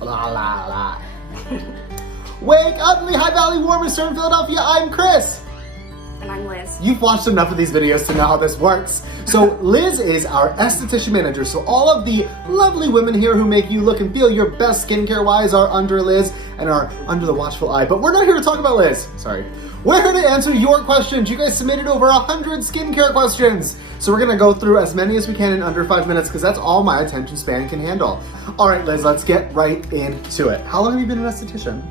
La la la. Wake up, Lehigh Valley Warmer Store in Philadelphia. I'm Chris. And I'm Liz. You've watched enough of these videos to know how this works. So Liz is our esthetician manager. So all of the lovely women here who make you look and feel your best skincare wise are under Liz and are under the watchful eye. But we're not here to talk about Liz. Sorry. We're here to answer your questions. You guys submitted over 100 skincare questions. So we're gonna go through as many as we can in under 5 minutes because that's all my attention span can handle. All right, Liz, let's get right into it. How long have you been an esthetician?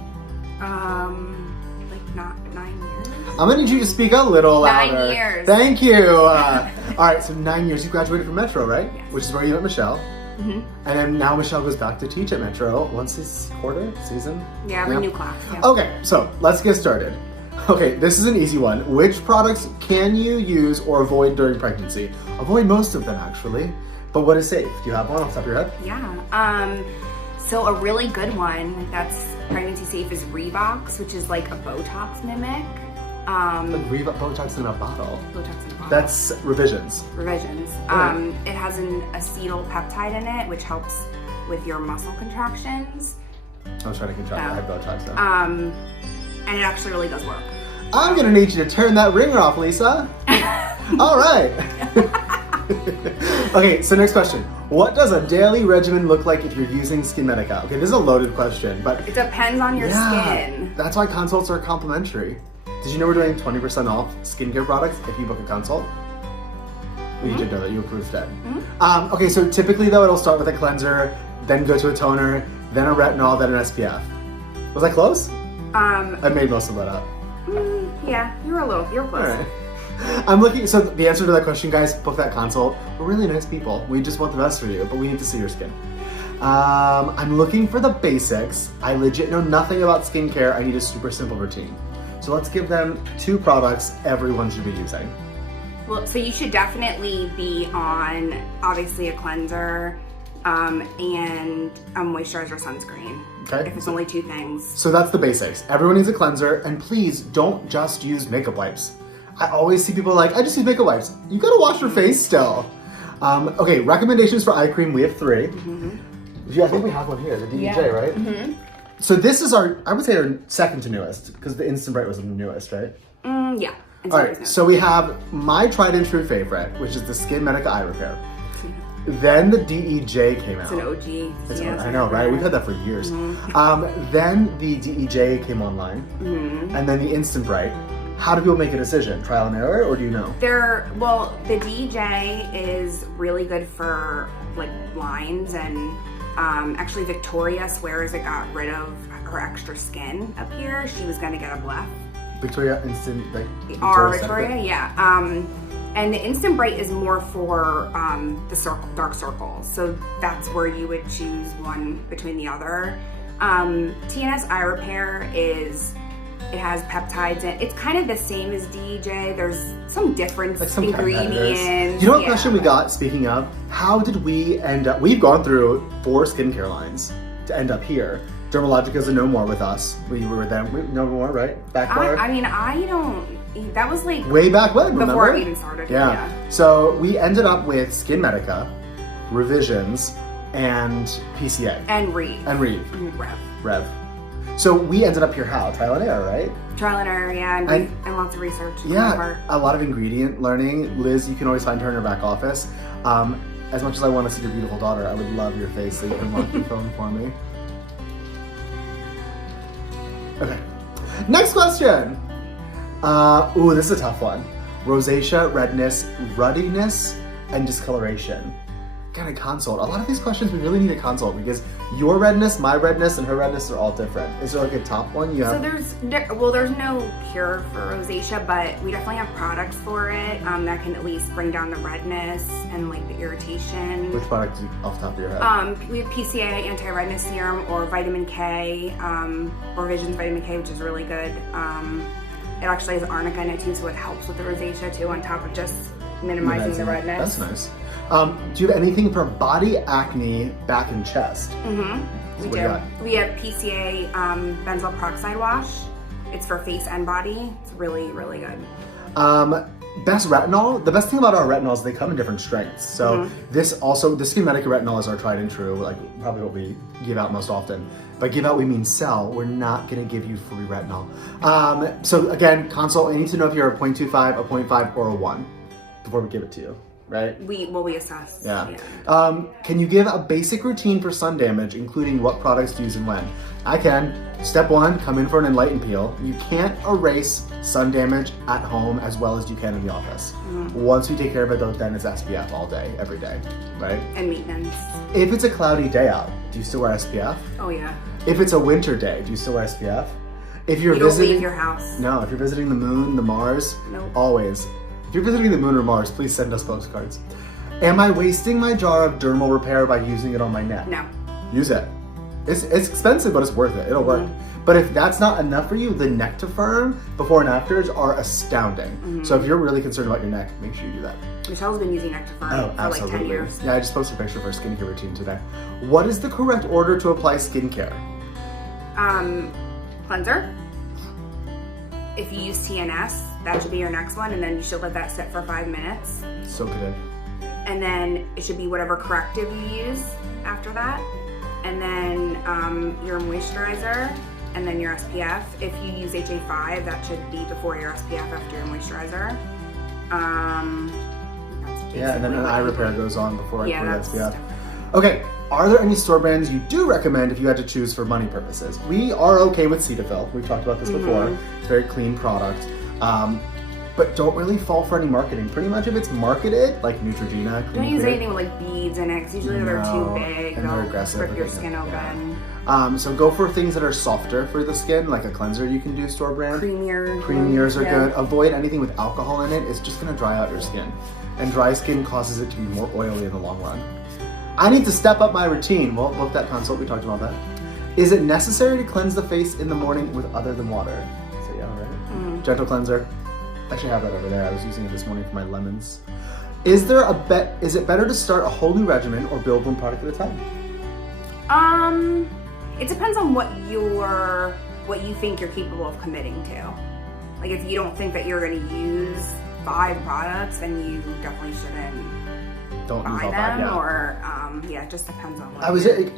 Like not 9 years. I'm gonna need you to speak a little louder. 9 years. Thank you. All right, so 9 years. You graduated from Metro, right? Yes. Which is where you met Michelle. Mm-hmm. And then now Michelle goes back to teach at Metro once this season. Yeah, every new class. Yeah. Okay, so let's get started. Okay, this is an easy one. Which products can you use or avoid during pregnancy? Avoid most of them, actually. But what is safe? Do you have one off the top of your head? Yeah. So a really good one that's pregnancy safe is Reeboks, which is like a Botox mimic. Like Botox in a bottle. Botox in a bottle. That's Revisions. Revisions. Yeah. It has an acetyl peptide in it, which helps with your muscle contractions. I was trying to contract. I have Botox though. And it actually really does work. I'm gonna need you to turn that ringer off, Lisa. All right. Okay, so next question. What does a daily regimen look like if you're using SkinMedica? Okay, this is a loaded question, but It depends on your skin. that's why consults are complimentary. Did you know we're doing 20% off skincare products if you book a consult? Well, you did know that, you approved it. Okay, so typically though, it'll start with a cleanser, then go to a toner, then a retinol, then an SPF. Was that close? I made most of that up. Yeah, you're close. All right. I'm looking, so the answer to that question, guys, book that consult. We're really nice people. We just want the best for you, but we need to see your skin. I'm looking for the basics. I legit know nothing about skincare. I need a super simple routine. So let's give them 2 products everyone should be using. Well, so you should definitely be on, obviously, a cleanser and a moisturizer sunscreen. Okay. If it's only 2 things. So that's the basics. Everyone needs a cleanser, and please don't just use makeup wipes. I always see people like, I just use makeup wipes. You gotta wash your face still. Okay, recommendations for eye cream, we have 3. Yeah, I think we have one here, the DEJ, right? So this is I would say our second to newest, because the Instant Bright was the newest, right? Yeah. All right, so we have my tried and true favorite, which is the SkinMedica Eye Repair. Then the DEJ came out. It's an OG. I know, right? We've had that for years. Then the DEJ came online, and then the Instant Bright. How do people make a decision? Trial and error, or do you know? Well, the DEJ is really good for like lines, and actually Victoria swears it got rid of her extra skin up here. She was gonna get a blef. Victoria Instant, like Victoria, yeah. And the Instant Bright is more for the dark circles. So that's where you would choose one between the other. TNS Eye Repair it has peptides in it. It's kind of the same as DEJ. There's some different ingredients. You know what question we got, speaking of? How did we end up, we've gone through 4 skincare lines to end up here. Dermalogica's a no more with us. We were then, no more, right? Back there? That was like way back when, remember? Before we even started. Yeah. So we ended up with SkinMedica, Revisions, and PCA. And Reeve. Rev. So we ended up here how? Trial and error, right? Trial and error, yeah, and lots of research. Yeah, a lot of ingredient learning. Liz, you can always find her in her back office. As much as I want to see your beautiful daughter, I would love your face, so you can mark your phone for me. Okay, next question. Ooh, this is a tough one. Rosacea, redness, ruddiness, and discoloration. Got a consult. A lot of these questions we really need a consult because your redness, my redness, and her redness are all different. Is there like a top one you have? So there's no cure for rosacea, but we definitely have products for it that can at least bring down the redness and like the irritation. Which product off the top of your head? We have PCA anti-redness serum or vitamin K, or Vision's vitamin K, which is really good. It actually has arnica in it too, so it helps with the rosacea too, on top of just minimizing the redness. That's nice. Do you have anything for body acne, back and chest? We do. We have PCA benzoyl peroxide wash. It's for face and body. It's really, really good. best retinol, the best thing about our retinols, they come in different strengths. So this Skin Medica retinol is our tried and true, like probably what we give out most often. By give out, we mean sell. We're not gonna give you free retinol. So again, consult, I need to know if you're a 0.25, a 0.5, or a 1 before we give it to you, right? We assess. Yeah. Can you give a basic routine for sun damage, including what products to use and when? I can. Step 1, come in for an enlightened peel. You can't erase sun damage at home as well as you can in the office. Once we take care of it though, then it's SPF all day, every day, right? And maintenance. If it's a cloudy day out, do you still wear SPF? Oh yeah. If it's a winter day, do you still wear SPF? If you're You don't visiting leave your house. No, if you're visiting the moon, the Mars, Nope. always. If you're visiting the moon or Mars, please send us postcards. Am I wasting my jar of dermal repair by using it on my neck? No. Use it. It's expensive, but it's worth it. It'll work. But if that's not enough for you, the neck to firm before and afters are astounding. So if you're really concerned about your neck, make sure you do that. Michelle's been using Nectarfirm for like 10 years. Yeah, I just posted a picture of her skincare routine today. What is the correct order to apply skincare? Cleanser. If you use TNS, that should be your next one, and then you should let that sit for 5 minutes. Soak it in. And then it should be whatever corrective you use after that. And then your moisturizer, and then your SPF. If you use HA5, that should be before your SPF after your moisturizer. Yeah, and then an eye repair goes on before I put that's SPF. Okay, are there any store brands you do recommend if you had to choose for money purposes? We are okay with Cetaphil. We've talked about this before. It's a very clean product. But don't really fall for any marketing. Pretty much if it's marketed, like Neutrogena, Don't use anything with like beads in it, because usually they're too big. And they're They'll aggressive. rip your skin open. So go for things that are softer for the skin, like a cleanser you can do store brand. Creamiers are good. Avoid anything with alcohol in it. It's just gonna dry out your skin. And dry skin causes it to be more oily in the long run. I need to step up my routine. Well, book that consult, we talked about that. Is it necessary to cleanse the face in the morning with other than water? So yeah, right? Gentle cleanser. I actually have that over there. I was using it this morning for my lemons. Is it better to start a whole new regimen or build one product at a time? It depends on what you think you're capable of committing to. Like if you don't think that you're gonna use 5 products, then you definitely shouldn't Don't use buy all them. 5, yeah. Or it just depends on what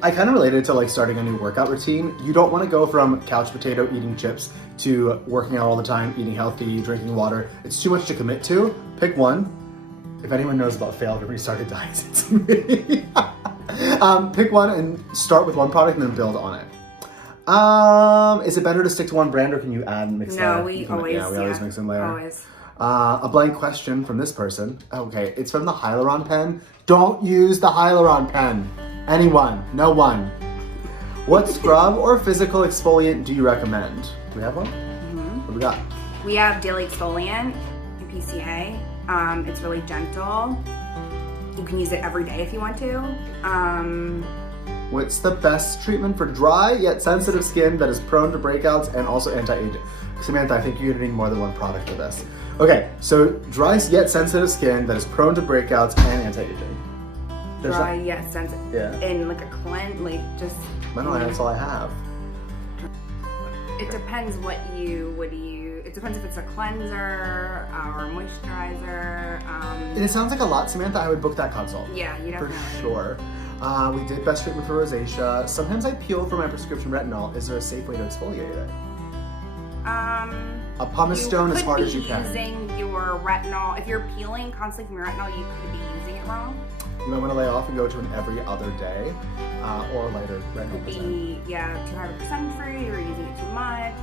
I kind of related to like starting a new workout routine. You don't want to go from couch potato eating chips to working out all the time, eating healthy, drinking water. It's too much to commit to. Pick one. If anyone knows about failed or restarted diets, it's me. Pick one and start with one product and then build on it. Is it better to stick to one brand or can you add and mix? No, we always mix and layer. Always. A blank question from this person. Okay, it's from the Hyaluron pen. Don't use the Hyaluron pen. Anyone, no one. What scrub or physical exfoliant do you recommend? Do we have one? What do we got? We have Daily Exfoliant and PCA. It's really gentle. You can use it every day if you want to. What's the best treatment for dry yet sensitive skin that is prone to breakouts and also anti-aging? Samantha, I think you're gonna need more than one product for this. Okay, so dry yet sensitive skin that is prone to breakouts and anti-aging. Dry yet sensitive. Yeah. And like a cleanse, like just. I don't know, that's all I have. It depends what you would use. It depends if it's a cleanser or a moisturizer. And it sounds like a lot, Samantha. I would book that consult. Yeah, you definitely. For sure. We did best treatment for rosacea. Sometimes I peel for my prescription retinol. Is there a safe way to exfoliate it? A pumice stone as hard as you can. Using your retinol. If you're peeling constantly from your retinol, you could be using it wrong. You might want to lay off and go to an every other day or lighter retinol. Could be too high of a percent free or using it too much.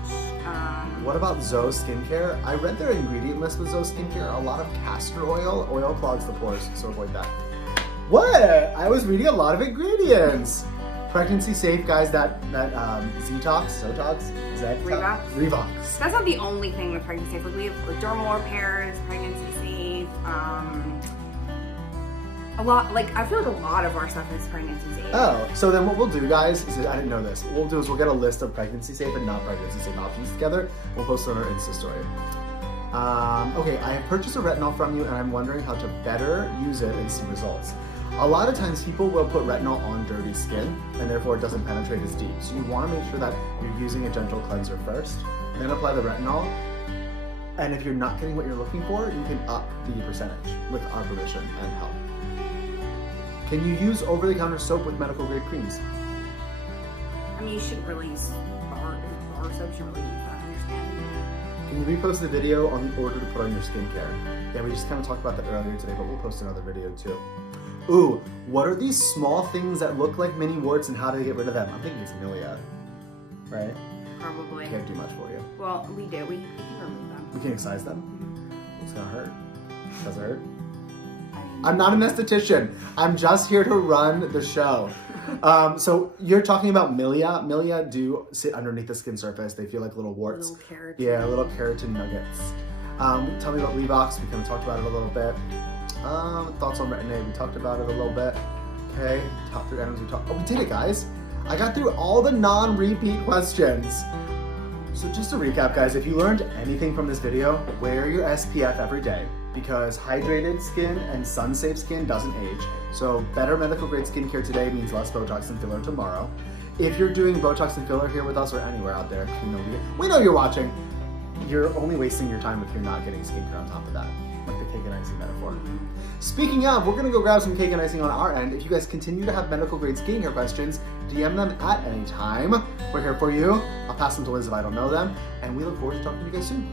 What about Zoe Skincare? I read their ingredient list with Zoe Skincare. A lot of castor oil. Oil clogs the pores, so avoid that. What? I was reading a lot of ingredients. Pregnancy safe, guys. That Ztox, Revox. That's not the only thing with pregnancy safe. We have dermal repairs, pregnancy safe. A lot, like I feel like a lot of our stuff is pregnancy safe. Oh, so then what we'll do, guys, is I didn't know this. What we'll do is we'll get a list of pregnancy safe and not pregnancy safe options together. We'll post it on our Insta story. Okay, I have purchased a retinol from you and I'm wondering how to better use it and see results. A lot of times people will put retinol on dirty skin and therefore it doesn't penetrate as deep. So you want to make sure that you're using a gentle cleanser first, then apply the retinol. And if you're not getting what you're looking for, you can up the percentage with our permission and help. Can you use over-the-counter soap with medical grade creams? I mean, you shouldn't really use bar soap. You shouldn't really use that. I understand. Can you repost the video on the order to put on your skincare? Yeah, we just kind of talked about that earlier today, but we'll post another video too. Ooh, what are these small things that look like mini warts and how do they get rid of them? I'm thinking it's milia, right? Probably. Can't do much for you. Well, we do. We can remove them. We can excise them? It's gonna hurt. Does it hurt? I'm not an esthetician. I'm just here to run the show. So you're talking about milia. Milia do sit underneath the skin surface. They feel like little warts. Little keratin. Yeah, little keratin nuggets. Tell me about Levox. We kind of talked about it a little bit. Thoughts on Retin-A. We talked about it a little bit. Okay, top 3 items we talked. Oh, we did it, guys. I got through all the non-repeat questions. So just to recap, guys, if you learned anything from this video, wear your SPF every day because hydrated skin and sun-safe skin doesn't age. So better medical grade skincare today means less Botox and filler tomorrow. If you're doing Botox and filler here with us or anywhere out there, we know you're watching. You're only wasting your time if you're not getting skincare on top of that, like the cake and icing metaphor. Speaking of, we're gonna go grab some cake and icing on our end. If you guys continue to have medical grade skincare questions, DM them at any time. We're here for you. I'll pass them to Liz if I don't know them, and we look forward to talking to you guys soon.